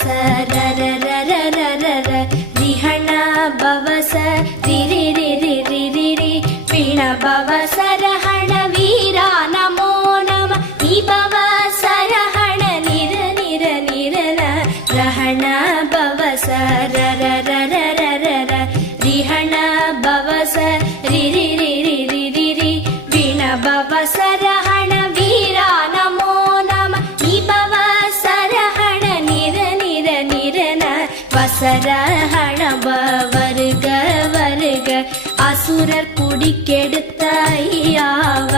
ಸ ರ ರ ರ ರ ರ ರ ರ ರಿಹಣ ಭವ ಸ ರಿ ರಿ ರಿ ರಿ ರಿ ರಿ ರಿ ಪಿಣ ಭವ ಸರಹಣ ವೀರ ನಮೋ ನಮ ನಿ ಭವ ಸರಹಣ ನಿರ ನಿರ ನಿರನ ರಹಣ ಭವ ಸ ರ ರ ರ ರ ರ ರ ರ ರಿಹಣ ಭವ ಸ ರಿ ರಿ ರಿ ರಿ ರಿ ರಿ ರಿ ಪಿಣ ಭವ ಸರಹಣ ವೀರ ನಮೋ ನಮ ನಿ ಭವ ಸರಹಣ ನಿರ ನಿರ ನಿರನ வசரஹண வருக வருக அசுரர் குடிக்கெடுத்த ஐயாவ